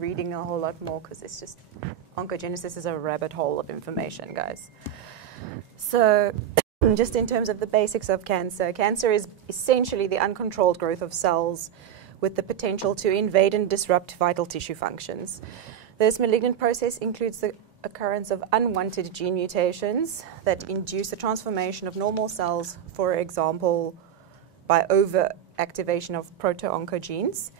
reading a whole lot more because it's just, oncogenesis is a rabbit hole of information, guys. So just in terms of the basics of cancer, cancer is essentially the uncontrolled growth of cells with the potential to invade and disrupt vital tissue functions. This malignant process includes the occurrence of unwanted gene mutations that induce the transformation of normal cells, for example, by overactivation of proto-oncogenes,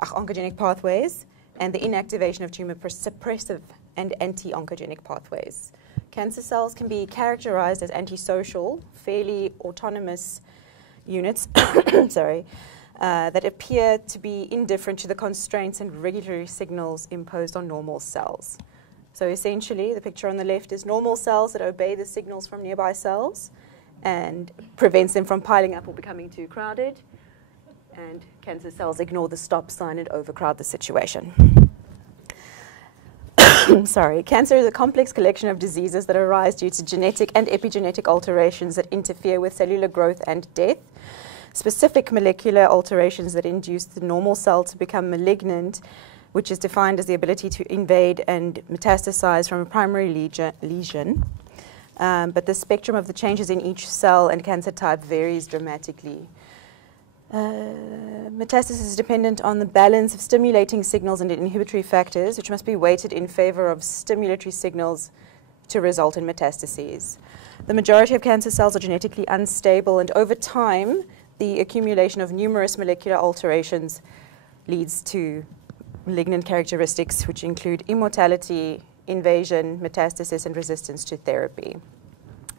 oncogenic pathways, and the inactivation of tumor suppressive and anti-oncogenic pathways. Cancer cells can be characterized as antisocial, fairly autonomous units that appear to be indifferent to the constraints and regulatory signals imposed on normal cells. So essentially, the picture on the left is normal cells that obey the signals from nearby cells and prevents them from piling up or becoming too crowded. And cancer cells ignore the stop sign and overcrowd the situation. Cancer is a complex collection of diseases that arise due to genetic and epigenetic alterations that interfere with cellular growth and death, specific molecular alterations that induce the normal cell to become malignant, which is defined as the ability to invade and metastasize from a primary lesion. But the spectrum of the changes in each cell and cancer type varies dramatically. Metastasis is dependent on the balance of stimulating signals and inhibitory factors, which must be weighted in favor of stimulatory signals to result in metastases. The majority of cancer cells are genetically unstable, and over time, the accumulation of numerous molecular alterations leads to malignant characteristics, which include immortality, invasion, metastasis, and resistance to therapy.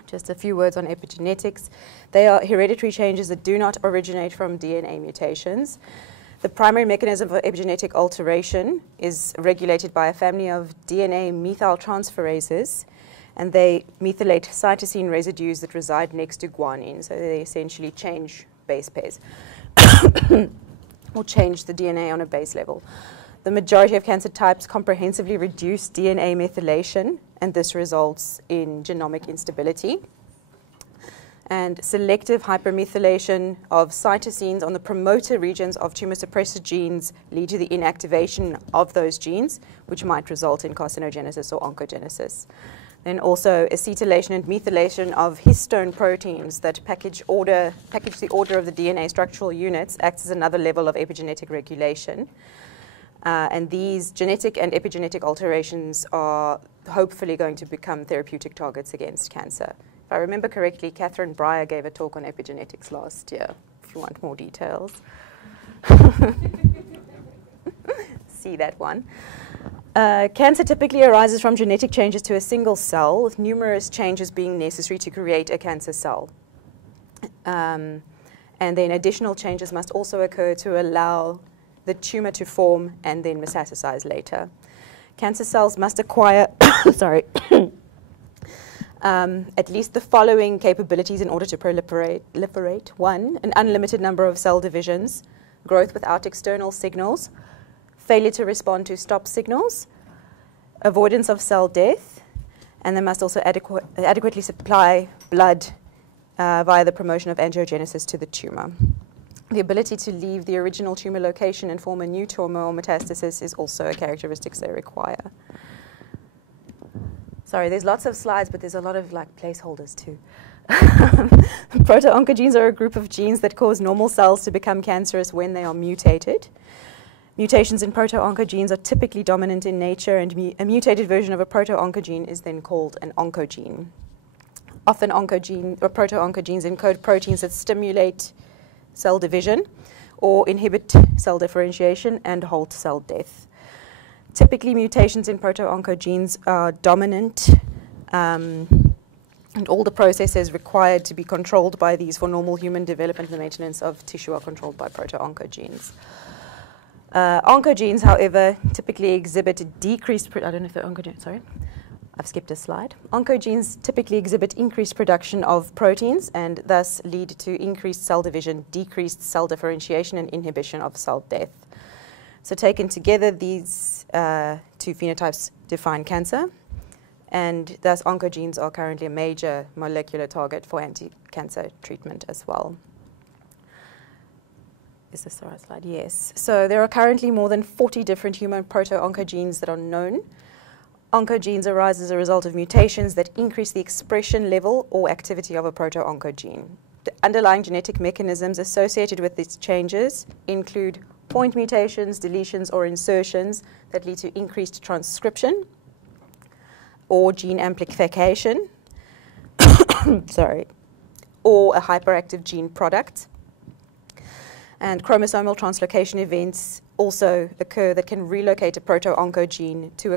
Just a few words on epigenetics. They are hereditary changes that do not originate from DNA mutations. The primary mechanism of epigenetic alteration is regulated by a family of DNA methyltransferases, and they methylate cytosine residues that reside next to guanine. So they essentially change base pairs or change the DNA on a base level. The majority of cancer types comprehensively reduce DNA methylation, and this results in genomic instability. And selective hypermethylation of cytosines on the promoter regions of tumor suppressor genes lead to the inactivation of those genes, which might result in carcinogenesis or oncogenesis. Then also acetylation and methylation of histone proteins that package the order of the DNA structural units acts as another level of epigenetic regulation. And these genetic and epigenetic alterations are hopefully going to become therapeutic targets against cancer. If I remember correctly, Catherine Breyer gave a talk on epigenetics last year, if you want more details. See that one. Cancer typically arises from genetic changes to a single cell, with numerous changes being necessary to create a cancer cell. And then additional changes must also occur to allow the tumor to form and then metastasize later. Cancer cells must acquire at least the following capabilities in order to proliferate. 1, an unlimited number of cell divisions, growth without external signals, failure to respond to stop signals, avoidance of cell death, and they must also adequately supply blood via the promotion of angiogenesis to the tumor. The ability to leave the original tumor location and form a new tumor or metastasis is also a characteristic they require. Sorry, there's lots of slides, but there's a lot of placeholders too. Proto-oncogenes are a group of genes that cause normal cells to become cancerous when they are mutated. Mutations in proto-oncogenes are typically dominant in nature, and a mutated version of a proto-oncogene is then called an oncogene. Often proto-oncogenes encode proteins that stimulate cell division or inhibit cell differentiation and halt cell death. Typically, mutations in proto-oncogenes are dominant, and all the processes required to be controlled by these for normal human development and maintenance of tissue are controlled by proto-oncogenes. Oncogenes, however, typically exhibit a decreased, I don't know if they're oncogenes, sorry. I've skipped a slide. Oncogenes typically exhibit increased production of proteins and thus lead to increased cell division, decreased cell differentiation, and inhibition of cell death. So taken together, these two phenotypes define cancer, and thus oncogenes are currently a major molecular target for anti-cancer treatment as well. Is this the right slide? Yes. So there are currently more than 40 different human proto-oncogenes that are known. Oncogenes arise as a result of mutations that increase the expression level or activity of a proto-oncogene. The underlying genetic mechanisms associated with these changes include point mutations, deletions, or insertions that lead to increased transcription or gene amplification, or a hyperactive gene product. And chromosomal translocation events also occur that can relocate a proto-oncogene to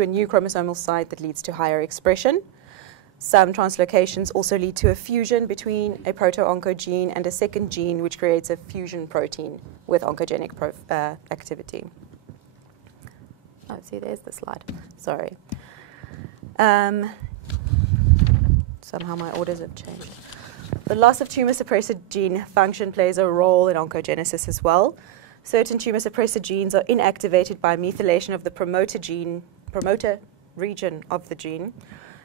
a new chromosomal site that leads to higher expression. Some translocations also lead to a fusion between a proto-oncogene and a second gene, which creates a fusion protein with oncogenic activity. Oh, see, there's the slide. Sorry. Somehow my orders have changed. The loss of tumor suppressor gene function plays a role in oncogenesis as well. Certain tumor suppressor genes are inactivated by methylation of the promoter region of the gene.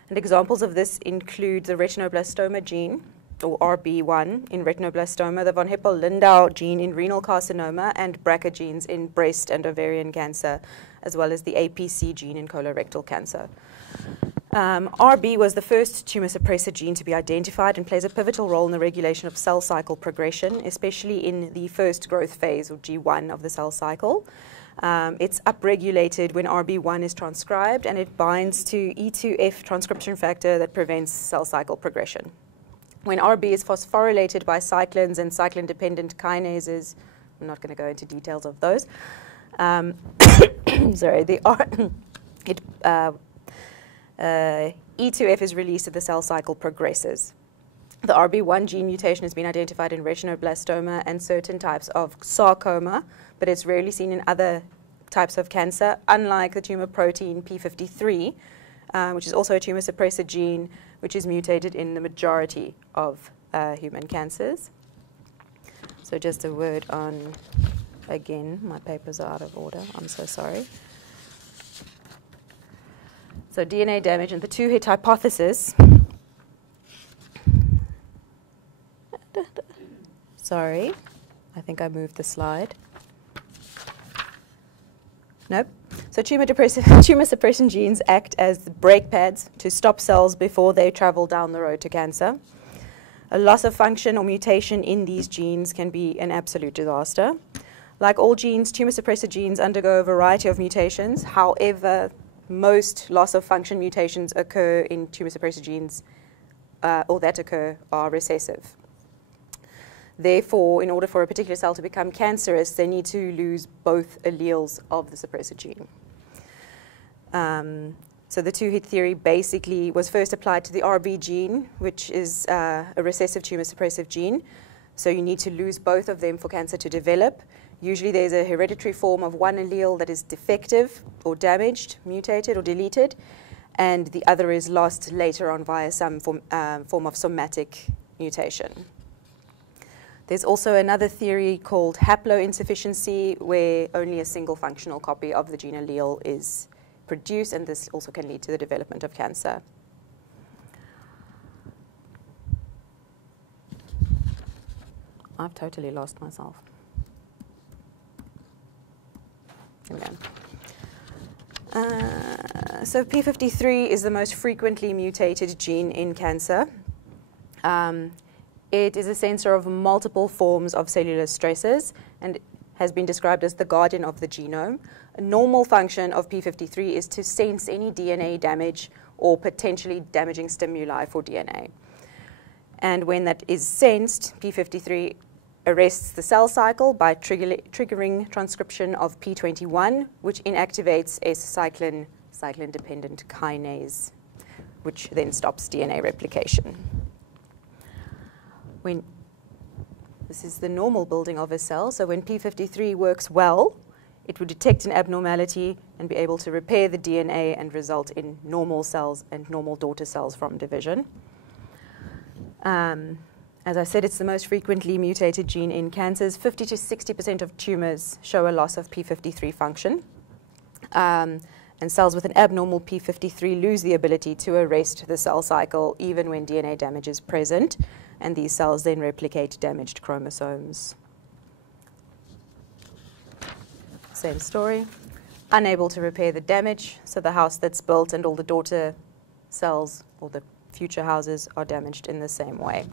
And examples of this include the retinoblastoma gene, or RB1 in retinoblastoma, the von Hippel-Lindau gene in renal carcinoma, and BRCA genes in breast and ovarian cancer, as well as the APC gene in colorectal cancer. RB was the first tumor suppressor gene to be identified and plays a pivotal role in the regulation of cell cycle progression, especially in the first growth phase, or G1, of the cell cycle. It's upregulated when RB1 is transcribed, and it binds to E2F transcription factor that prevents cell cycle progression. When RB is phosphorylated by cyclins and cyclin-dependent kinases, I'm not going to go into details of those. E2F is released and the cell cycle progresses. The RB1 gene mutation has been identified in retinoblastoma and certain types of sarcoma, but it's rarely seen in other types of cancer, unlike the tumor protein P53, which is also a tumor suppressor gene, which is mutated in the majority of human cancers. So just a word on, again, my papers are out of order. I'm so sorry. So DNA damage and the two-hit hypothesis. Sorry, I think I moved the slide. Nope. So tumor suppression genes act as brake pads to stop cells before they travel down the road to cancer. A loss of function or mutation in these genes can be an absolute disaster. Like all genes, tumor suppressor genes undergo a variety of mutations. However, most loss of function mutations occur in tumor suppressor genes, or that occur, are recessive. Therefore, in order for a particular cell to become cancerous, they need to lose both alleles of the suppressor gene. So the two-hit theory basically was first applied to the RB gene, which is a recessive tumor suppressive gene. So you need to lose both of them for cancer to develop. Usually there's a hereditary form of one allele that is defective or damaged, mutated or deleted, and the other is lost later on via some form of somatic mutation. There's also another theory called haploinsufficiency, where only a single functional copy of the gene allele is produced, and this also can lead to the development of cancer. I've totally lost myself. Okay. So P53 is the most frequently mutated gene in cancer. It is a sensor of multiple forms of cellular stresses and has been described as the guardian of the genome. A normal function of P53 is to sense any DNA damage or potentially damaging stimuli for DNA. And when that is sensed, P53 arrests the cell cycle by triggering transcription of P21, which inactivates a cyclin-dependent kinase, which then stops DNA replication. This is the normal building of a cell, so when P53 works well, it would detect an abnormality and be able to repair the DNA and result in normal cells and normal daughter cells from division. As I said, it's the most frequently mutated gene in cancers. 50 to 60% of tumors show a loss of P53 function. And cells with an abnormal P53 lose the ability to arrest the cell cycle even when DNA damage is present. And these cells then replicate damaged chromosomes. Same story. Unable to repair the damage, so the house that's built and all the daughter cells or the future houses are damaged in the same way.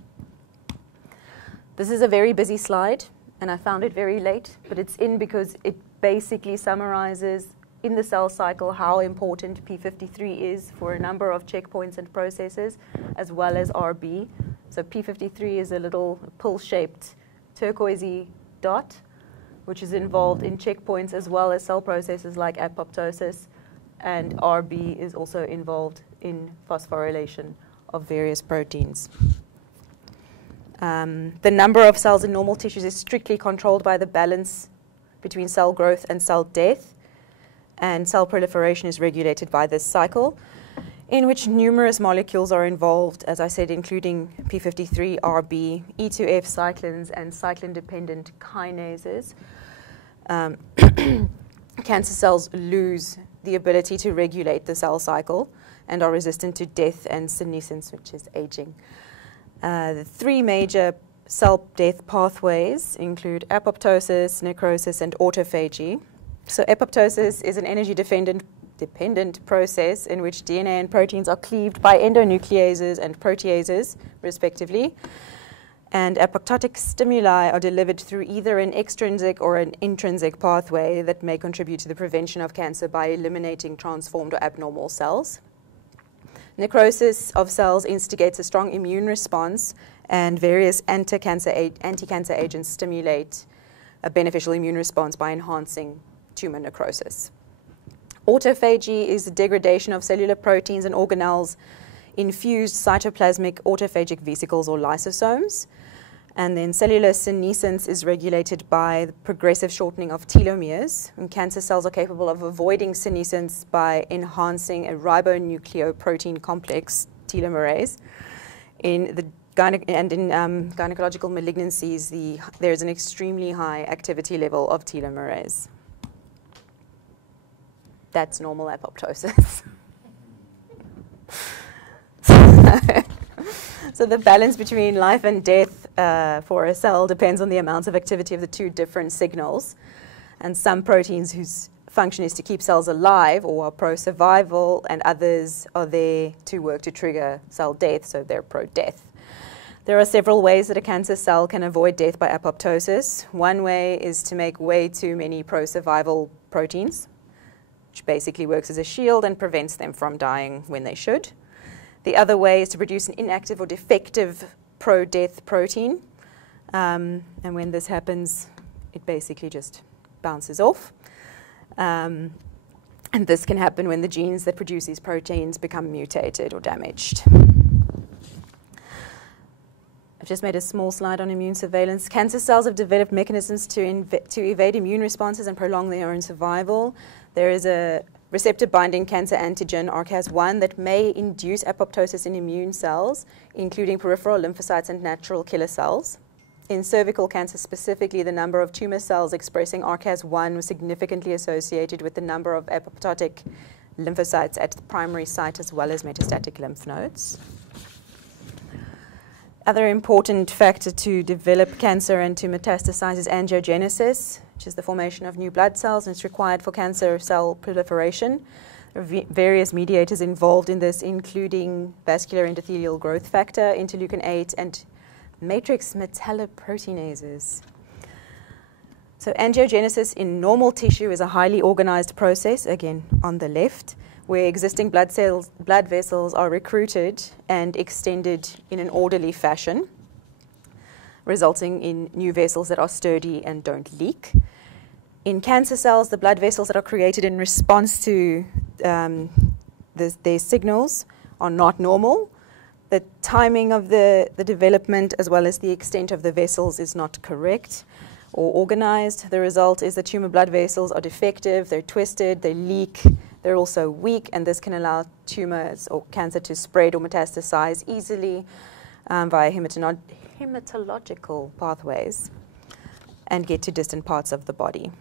This is a very busy slide, and I found it very late, but it's in because it basically summarizes in the cell cycle how important P53 is for a number of checkpoints and processes, as well as RB. So P53 is a little pill-shaped turquoisey dot, which is involved in checkpoints as well as cell processes like apoptosis, and RB is also involved in phosphorylation of various proteins. The number of cells in normal tissues is strictly controlled by the balance between cell growth and cell death, and cell proliferation is regulated by this cycle, in which numerous molecules are involved, as I said, including P53, RB, E2F cyclins, and cyclin-dependent kinases. Cancer cells lose the ability to regulate the cell cycle and are resistant to death and senescence, which is aging. The three major cell death pathways include apoptosis, necrosis, and autophagy. So apoptosis is an energy-dependent process in which DNA and proteins are cleaved by endonucleases and proteases, respectively. And apoptotic stimuli are delivered through either an extrinsic or an intrinsic pathway that may contribute to the prevention of cancer by eliminating transformed or abnormal cells. Necrosis of cells instigates a strong immune response, and various anti-cancer agents stimulate a beneficial immune response by enhancing tumor necrosis. Autophagy is the degradation of cellular proteins and organelles in fused cytoplasmic autophagic vesicles or lysosomes. And then cellular senescence is regulated by the progressive shortening of telomeres. And cancer cells are capable of avoiding senescence by enhancing a ribonucleoprotein complex, telomerase. In gynecological malignancies, there is an extremely high activity level of telomerase. That's normal apoptosis. So the balance between life and death for a cell depends on the amounts of activity of the two different signals. And some proteins whose function is to keep cells alive or are pro-survival, and others are there to work to trigger cell death, so they're pro-death. There are several ways that a cancer cell can avoid death by apoptosis. One way is to make way too many pro-survival proteins, which basically works as a shield and prevents them from dying when they should. The other way is to produce an inactive or defective pro-death protein. And when this happens, it basically just bounces off. And this can happen when the genes that produce these proteins become mutated or damaged. I've just made a small slide on immune surveillance. Cancer cells have developed mechanisms to evade immune responses and prolong their own survival. There is a receptor-binding cancer antigen, RCAS1, that may induce apoptosis in immune cells, including peripheral lymphocytes and natural killer cells. In cervical cancer specifically, the number of tumor cells expressing RCAS1 was significantly associated with the number of apoptotic lymphocytes at the primary site as well as metastatic lymph nodes. Other important factor to develop cancer and to metastasize is angiogenesis, which is the formation of new blood cells, and it's required for cancer cell proliferation. There are various mediators involved in this, including vascular endothelial growth factor, interleukin-8, and matrix metalloproteinases. So angiogenesis in normal tissue is a highly organized process, again on the left, where existing blood vessels are recruited and extended in an orderly fashion, resulting in new vessels that are sturdy and don't leak. In cancer cells, the blood vessels that are created in response to their signals are not normal. The timing of the development as well as the extent of the vessels is not correct or organized. The result is that tumor blood vessels are defective, they're twisted, they leak, they're also weak, and this can allow tumors or cancer to spread or metastasize easily via hematological pathways and get to distant parts of the body.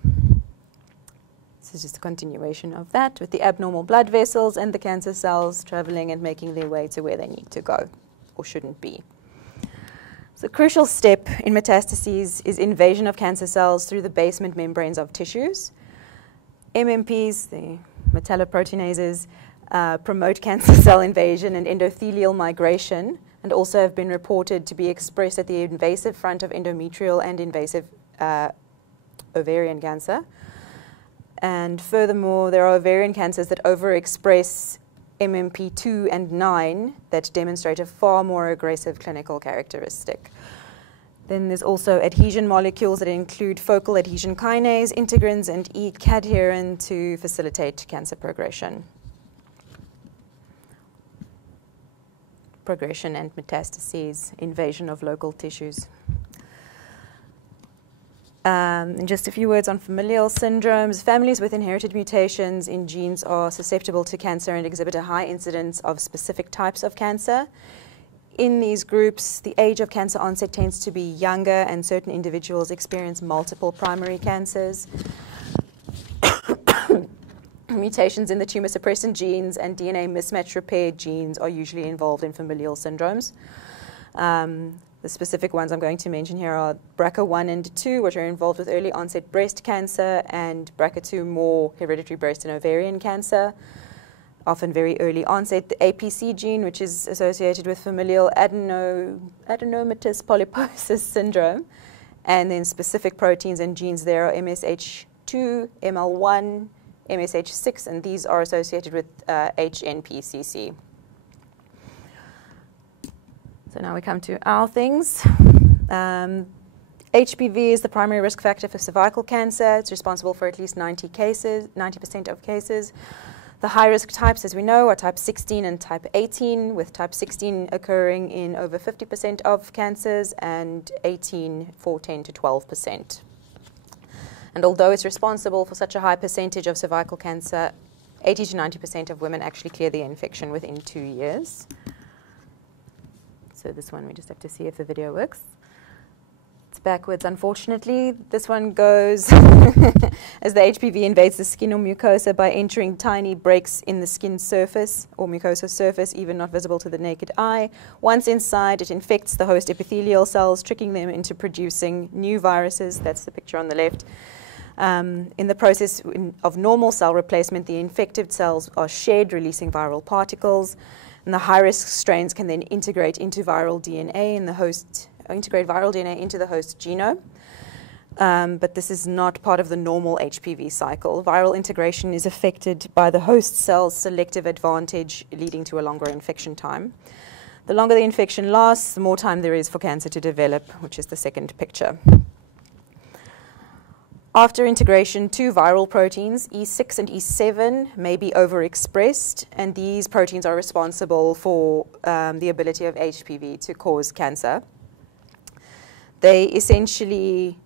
This is just a continuation of that, with the abnormal blood vessels and the cancer cells traveling and making their way to where they need to go or shouldn't be. So the crucial step in metastases is invasion of cancer cells through the basement membranes of tissues. MMPs, the metalloproteinases, promote cancer cell invasion and endothelial migration, and also have been reported to be expressed at the invasive front of endometrial and invasive ovarian cancer. And furthermore, there are ovarian cancers that overexpress MMP2 and 9 that demonstrate a far more aggressive clinical characteristic. Then there's also adhesion molecules that include focal adhesion kinase, integrins, and E-cadherin to facilitate cancer progression and metastases, invasion of local tissues. And just a few words on familial syndromes. Families with inherited mutations in genes are susceptible to cancer and exhibit a high incidence of specific types of cancer. In these groups, the age of cancer onset tends to be younger, and certain individuals experience multiple primary cancers. Mutations in the tumor suppressant genes and DNA mismatch repair genes are usually involved in familial syndromes. The specific ones I'm going to mention here are BRCA1 and 2, which are involved with early onset breast cancer, and BRCA2 more hereditary breast and ovarian cancer, often very early onset. The APC gene, which is associated with familial adenomatous polyposis syndrome, and then specific proteins and genes there are MSH2, ML1, MSH6, and these are associated with HNPCC. So now we come to our things. HPV is the primary risk factor for cervical cancer. It's responsible for at least 90% of cases. The high-risk types, as we know, are type 16 and type 18, with type 16 occurring in over 50% of cancers and 18 for 10 to 12%. And although it's responsible for such a high percentage of cervical cancer, 80 to 90% of women actually clear the infection within 2 years. So this one, we just have to see if the video works. It's backwards, unfortunately. This one goes as the HPV invades the skin or mucosa by entering tiny breaks in the skin surface or mucosal surface, even not visible to the naked eye. Once inside, it infects the host epithelial cells, tricking them into producing new viruses. That's the picture on the left. In the process of normal cell replacement, the infected cells are shed, releasing viral particles. And the high-risk strains can then integrate into viral DNA in the host, integrate viral DNA into the host genome. But this is not part of the normal HPV cycle. Viral integration is affected by the host cell's selective advantage, leading to a longer infection time. The longer the infection lasts, the more time there is for cancer to develop, which is the second picture. After integration, two viral proteins, E6 and E7, may be overexpressed, and these proteins are responsible for the ability of HPV to cause cancer. They essentially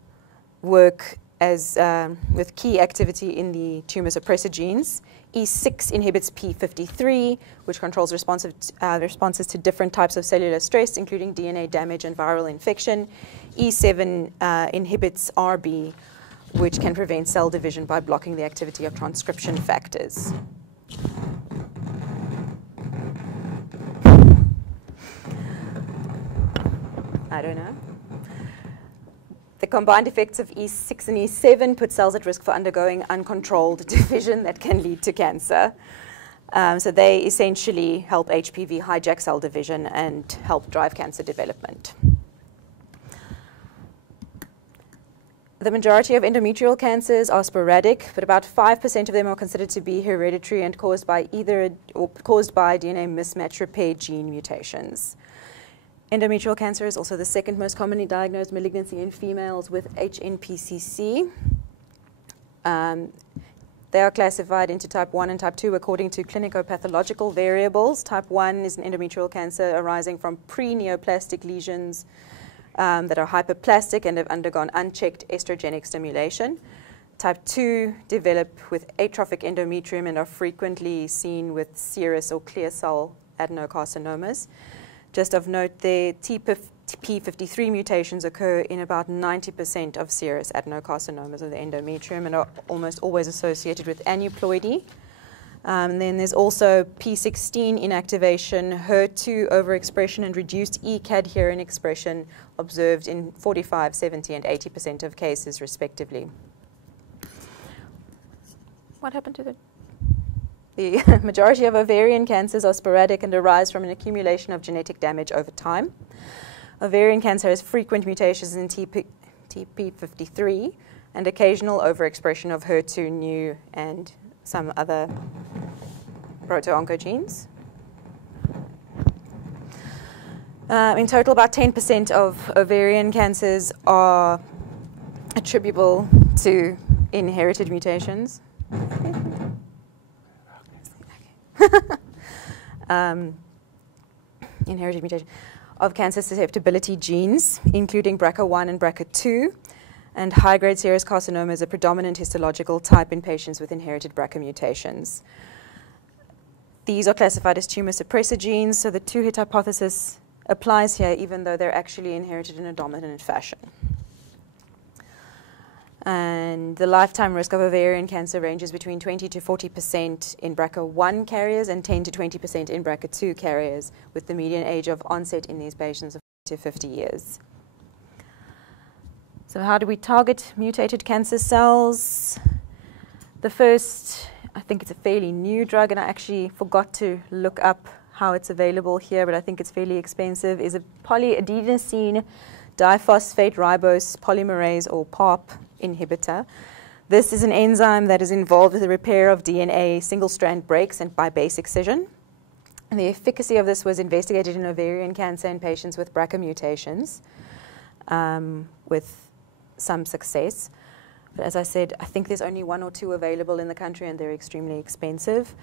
work as with key activity in the tumor suppressor genes. E6 inhibits P53, which controls responses to different types of cellular stress, including DNA damage and viral infection. E7 inhibits RB, which can prevent cell division by blocking the activity of transcription factors. I don't know. The combined effects of E6 and E7 put cells at risk for undergoing uncontrolled division that can lead to cancer. So they essentially help HPV hijack cell division and help drive cancer development. The majority of endometrial cancers are sporadic, but about 5% of them are considered to be hereditary and caused by DNA mismatch repair gene mutations. Endometrial cancer is also the second most commonly diagnosed malignancy in females with HNPCC. They are classified into type 1 and type 2 according to clinicopathological variables. Type 1 is an endometrial cancer arising from pre-neoplastic lesions that are hyperplastic and have undergone unchecked estrogenic stimulation. Type 2 develop with atrophic endometrium and are frequently seen with serous or clear cell adenocarcinomas. Just of note, the TP53 mutations occur in about 90% of serous adenocarcinomas of the endometrium and are almost always associated with aneuploidy. Then there's also P16 inactivation, HER2 overexpression, and reduced E-cadherin expression observed in 45, 70, and 80% of cases, respectively. what happened to the majority of ovarian cancers are sporadic and arise from an accumulation of genetic damage over time. Ovarian cancer has frequent mutations in TP53 and occasional overexpression of HER2, NEU, and some other proto-oncogenes. In total, about 10% of ovarian cancers are attributable to inherited mutations. Inherited mutation of cancer susceptibility genes, including BRCA1 and BRCA2, and high-grade serous carcinoma is a predominant histological type in patients with inherited BRCA mutations. These are classified as tumor suppressor genes, so the two-hit hypothesis applies here, even though they're actually inherited in a dominant fashion. And the lifetime risk of ovarian cancer ranges between 20 to 40% in BRCA1 carriers and 10 to 20% in BRCA2 carriers, with the median age of onset in these patients of 40 to 50 years. So how do we target mutated cancer cells? The first, I think it's a fairly new drug, and I actually forgot to look up how it's available here, but I think it's fairly expensive, is a polyadenosine diphosphate ribose polymerase, or PARP, inhibitor. This is an enzyme that is involved with the repair of DNA single-strand breaks and by base excision. And the efficacy of this was investigated in ovarian cancer in patients with BRCA mutations with some success. But as I said, I think there's only one or two available in the country, and they're extremely expensive.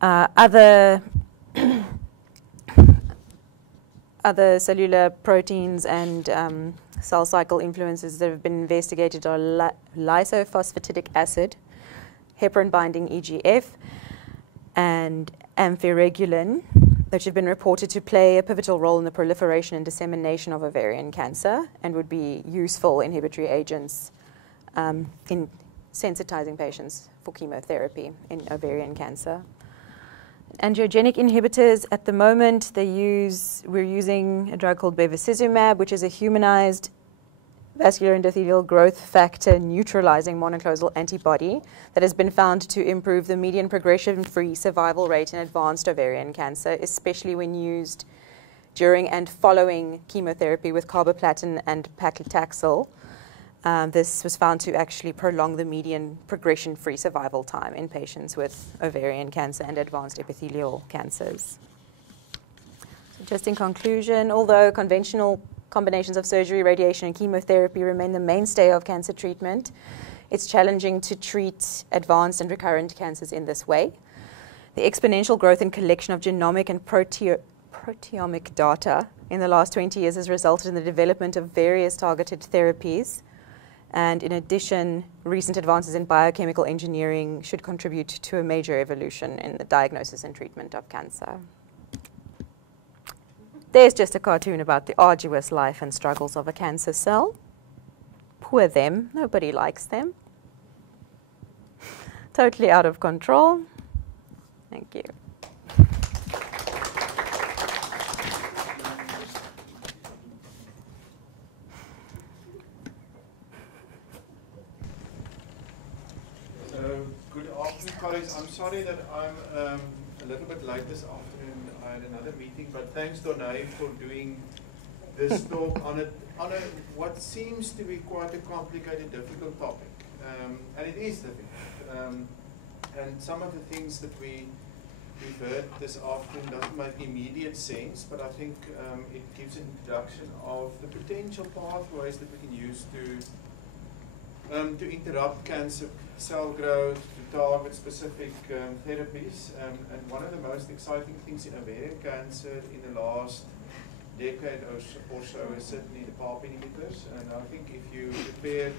Other cellular proteins and cell cycle influences that have been investigated are lysophosphatidic acid, heparin-binding EGF, and amphiregulin, which have been reported to play a pivotal role in the proliferation and dissemination of ovarian cancer and would be useful inhibitory agents in sensitizing patients for chemotherapy in ovarian cancer. Angiogenic inhibitors, at the moment, we're using a drug called bevacizumab, which is a humanized vascular endothelial growth factor neutralizing monoclonal antibody that has been found to improve the median progression-free survival rate in advanced ovarian cancer, especially when used during and following chemotherapy with carboplatin and paclitaxel. This was found to actually prolong the median progression-free survival time in patients with ovarian cancer and advanced epithelial cancers. So just in conclusion, although conventional combinations of surgery, radiation, and chemotherapy remain the mainstay of cancer treatment, it's challenging to treat advanced and recurrent cancers in this way. The exponential growth and collection of genomic and proteomic data in the last 20 years has resulted in the development of various targeted therapies. And in addition, recent advances in biochemical engineering should contribute to a major evolution in the diagnosis and treatment of cancer. There's just a cartoon about the arduous life and struggles of a cancer cell. Poor them, nobody likes them. Totally out of control. Thank you. Good afternoon, colleagues. I'm sorry that I'm a little bit late this afternoon. I had another meeting, but thanks, Donay, for doing this talk on what seems to be quite a complicated, difficult topic. And it is difficult. And some of the things that we've heard this afternoon doesn't make immediate sense, but I think it gives an introduction of the potential pathways that we can use to interrupt cancer cell growth, to target specific therapies. And one of the most exciting things in ovarian cancer in the last decade or so is certainly the PARP inhibitors. And I think if you prepare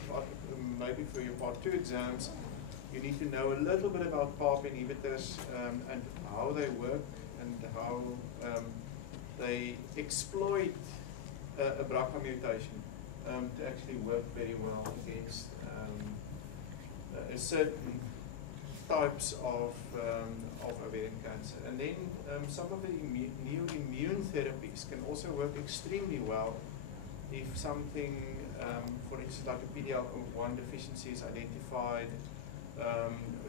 maybe for your Part 2 exams, you need to know a little bit about PARP inhibitors and how they work and how they exploit a BRCA mutation to actually work very well against certain types of ovarian cancer. And then some of the new immune therapies can also work extremely well if something, for instance, like a PD-L1 deficiency is identified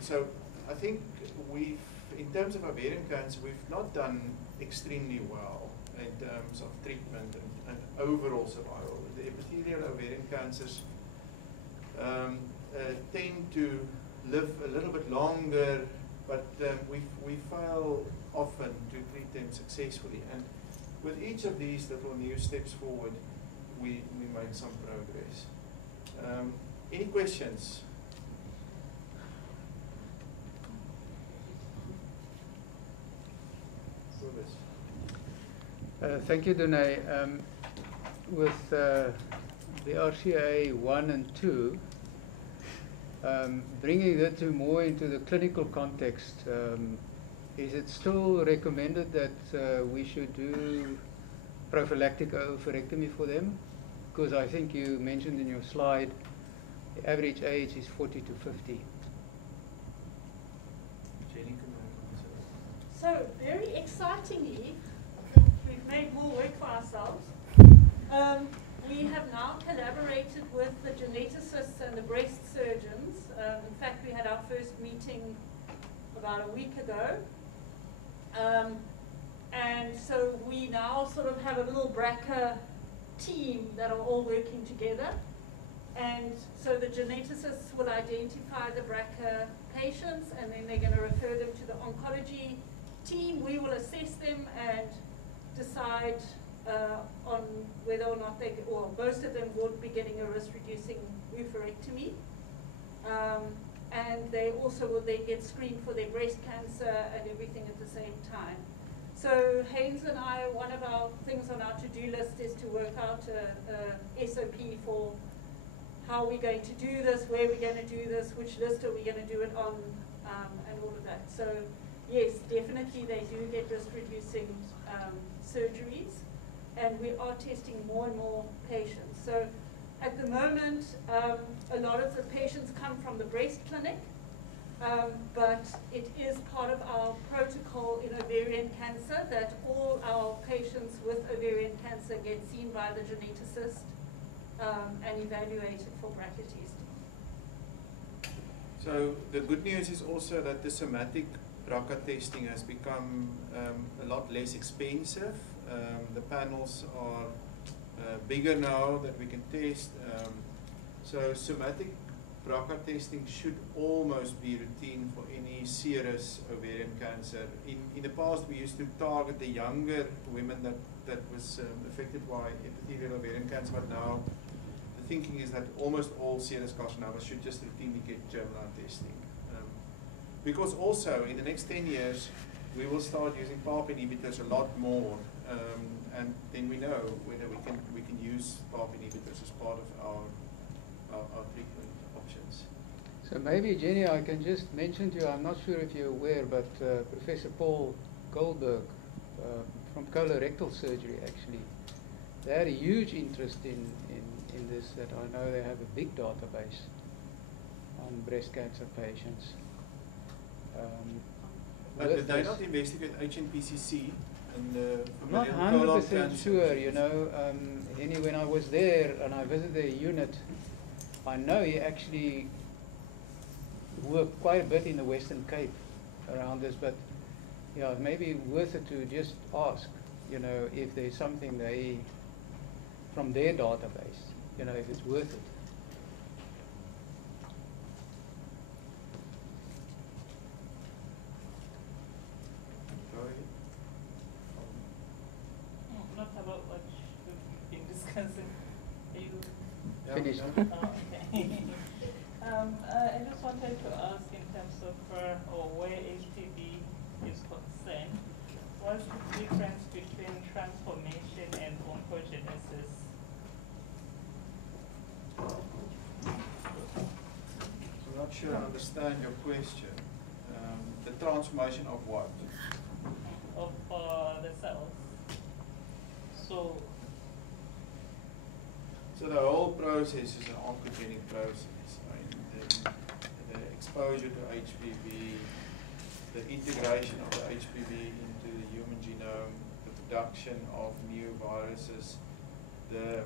So I think we've, in terms of ovarian cancer, we've not done extremely well in terms of treatment and overall survival. The epithelial ovarian cancers tend to live a little bit longer, but we fail often to treat them successfully. And with each of these little new steps forward, we make some progress. Any questions? Thank you, Dunay. With the RCA 1 and 2, bringing that more into the clinical context, is it still recommended that we should do prophylactic oophorectomy for them? Because I think you mentioned in your slide the average age is 40 to 50. So very excitingly, we've made more work for ourselves. We have now collaborated with the geneticists and the breast surgeons. In fact, we had our first meeting about a week ago. And so we now sort of have a little BRCA team that are all working together. And so the geneticists will identify the BRCA patients, and then they're going to refer them to the oncology team. We will assess them and decide on whether or not they, or most of them will be getting a risk-reducing oophorectomy. And they also will then get screened for their breast cancer and everything at the same time. So Haynes and I, one of our things on our to-do list is to work out a SOP for how we're going to do this, where we're going to do this, which list are we going to do it on, and all of that. So yes, definitely they do get risk-reducing surgeries, and we are testing more and more patients. So at the moment, a lot of the patients come from the breast clinic, but it is part of our protocol in ovarian cancer that all our patients with ovarian cancer get seen by the geneticist and evaluated for BRCA testing. So the good news is also that the somatic BRCA testing has become a lot less expensive. The panels are bigger now that we can test. So somatic BRCA testing should almost be routine for any serous ovarian cancer. In the past, we used to target the younger women that was affected by epithelial ovarian cancer, but now the thinking is that almost all serous carcinomas should just routinely get germline testing. Because also, in the next 10 years, we will start using PARP inhibitors a lot more, and then we know whether we can use PARP inhibitors as part of our treatment options. So maybe, Jenny, I can just mention to you, I'm not sure if you're aware, but Professor Paul Goldberg from colorectal surgery, actually, they had a huge interest in this, that I know they have a big database on breast cancer patients. But did they not investigate HNPCC and the not familial 100% sure, you know. Henny, when I was there and I visited the unit, I know he actually worked quite a bit in the Western Cape around this, but yeah, it may be worth it to just ask, you know, if there's something they, from their database, you know, if it's worth it. Not about what we've been discussing. Are you Finished. Oh, okay. I just wanted to ask in terms of or where HPV is concerned, what's the difference between transformation and oncogenesis? I'm not sure I understand your question. The transformation of what? Of the cells. So the whole process is an oncogenic process. I mean, the exposure to HPV, the integration of the HPV into the human genome, the production of new viruses, the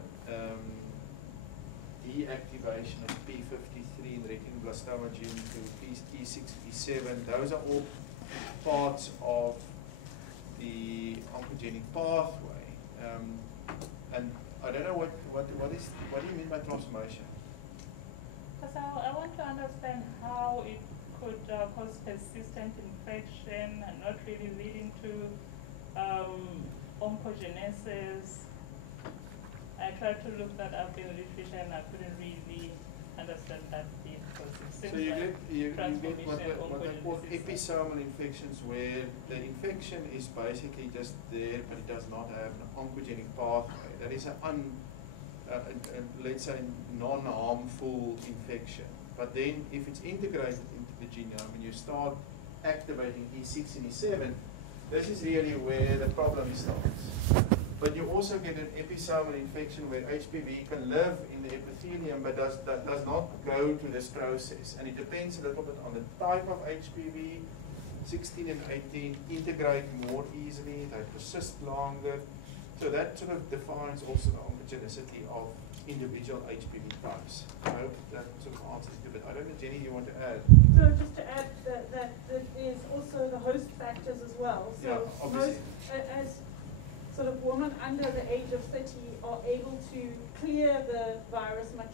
deactivation of P53 in retinoblastoma gene to E6, E7. Those are all parts of the oncogenic pathway. And I don't know what do you mean by transformation? Because I want to understand how it could cause persistent infection and not really leading to oncogenesis. I tried to look that up in literature and I couldn't really understand that bit. So you get what they call episomal infections, where the infection is basically just there, but it does not have an oncogenic pathway. That is let's say, non-harmful infection. But then if it's integrated into the genome and you start activating E6 and E7, this is really where the problem starts. But you also get an episomal infection where HPV can live in the epithelium but does not go to this process. And it depends a little bit on the type of HPV. 16 and 18 integrate more easily, they persist longer. So that sort of defines also the oncogenicity of individual HPV types. I hope that sort of answers it a bit. I don't know, Jenny, you want to add? So just to add that there's also the host factors as well. So Yeah, obviously. as sort of women under the age of 30 are able to clear the virus much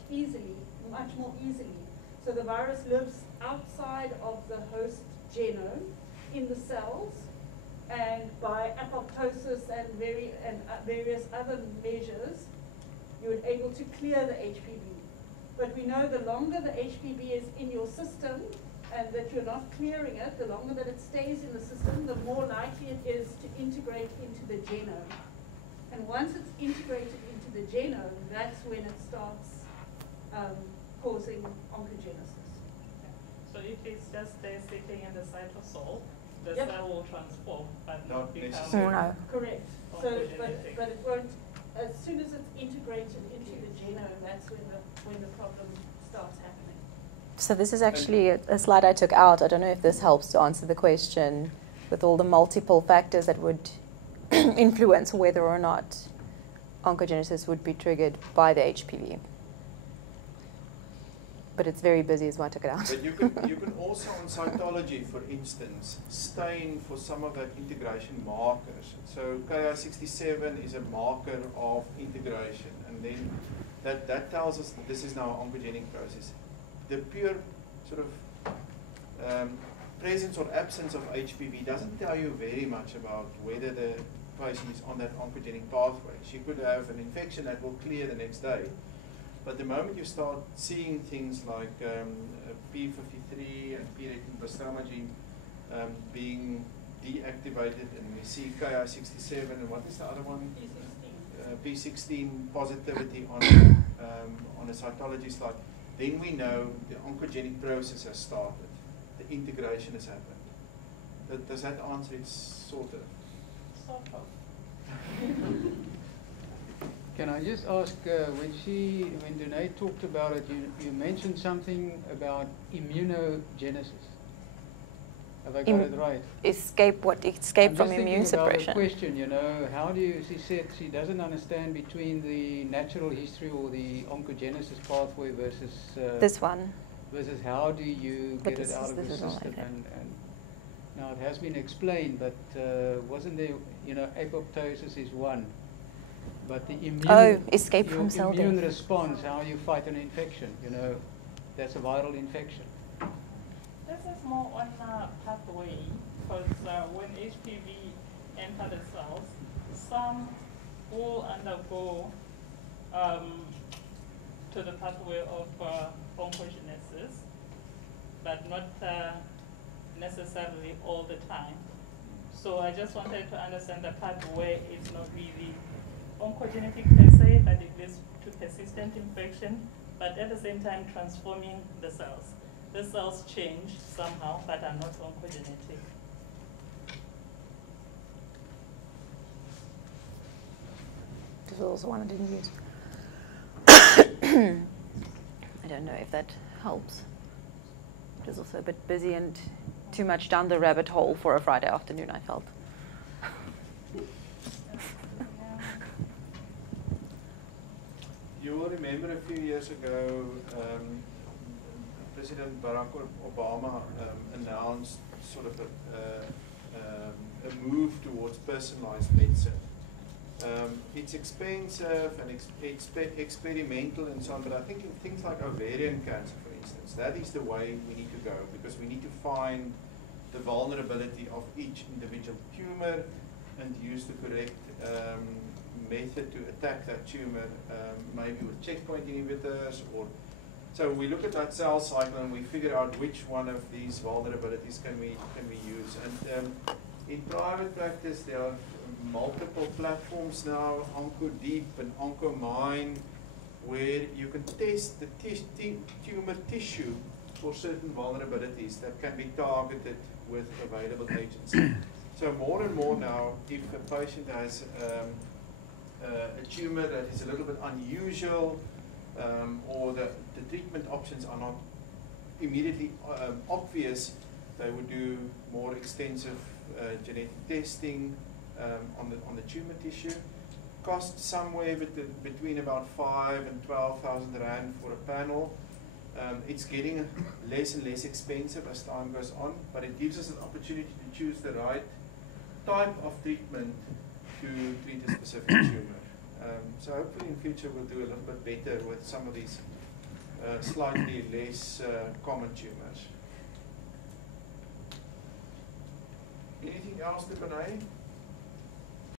more easily. So the virus lives outside of the host genome in the cells, and by apoptosis and various other measures, you're able to clear the HPV. But we know the longer the HPV is in your system and that you're not clearing it, the longer that it stays in the system, the more likely it is to integrate into the genome. And once it's integrated into the genome, that's when it starts causing oncogenesis. So if it's just there sitting in the cytosol, the Yep. cell will transform, but Not not become necessarily. No. Correct. So, oncogenetic. but it won't. As soon as it's integrated into the genome, that's when the problem starts happening. So this is actually a slide I took out. I don't know if this helps to answer the question with all the multiple factors that would influence whether or not oncogenesis would be triggered by the HPV. But it's very busy, is why I took it out. But you can also, on cytology, for instance, stain for some of the integration markers. So Ki67 is a marker of integration, and then that tells us that this is now an oncogenic process. The pure sort of presence or absence of HPV doesn't tell you very much about whether the patient is on that oncogenic pathway. She could have an infection that will clear the next day. But the moment you start seeing things like P53 and P-retinoblastoma gene being deactivated, and we see Ki67, and what is the other one? P16 positivity on a cytology slide, then we know the oncogenic process has started. The integration has happened. Does that answer it, sort of? Sort of. Can I just ask, when Danae talked about it, you mentioned something about immunogenesis. Have I got it right? Escape from immune suppression. About a question, how do you, she said she doesn't understand between the natural history or the oncogenesis pathway versus this one. Versus how do you get it out of the system? Like and now it has been explained, but wasn't there, apoptosis is one. But the escape from cell death. Immune response, how you fight an infection, that's a viral infection. This is more on a pathway, because when HPV enter the cells, some will undergo to the pathway of oncogenesis, but not necessarily all the time. So I just wanted to understand the pathway is not really oncogenetic per se, but it leads to persistent infection, but at the same time transforming the cells. The cells change somehow, but are not oncogenetic. This was also one I didn't use. I don't know if that helps. It was also a bit busy and too much down the rabbit hole for a Friday afternoon, I felt. You will remember a few years ago, President Barack Obama announced sort of a move towards personalized medicine. It's expensive and experimental and so on, but I think in things like ovarian cancer, for instance, that is the way we need to go, because we need to find the vulnerability of each individual tumor and use the correct method to attack that tumor, maybe with checkpoint inhibitors, or so we look at that cell cycle and we figure out which one of these vulnerabilities can we use. And in private practice, there are multiple platforms now, OncoDeep and OncoMine, where you can test the tumor tissue for certain vulnerabilities that can be targeted with available agents. So more and more now, if a patient has a tumor that is a little bit unusual, or the treatment options are not immediately obvious, they would do more extensive genetic testing on the tumor tissue. Cost somewhere between about 5,000 and 12,000 rand for a panel. It's getting less and less expensive as time goes on, but it gives us an opportunity to choose the right type of treatment to treat a specific tumor. So hopefully in future we'll do a little bit better with some of these slightly less common tumors. Anything else to Benay?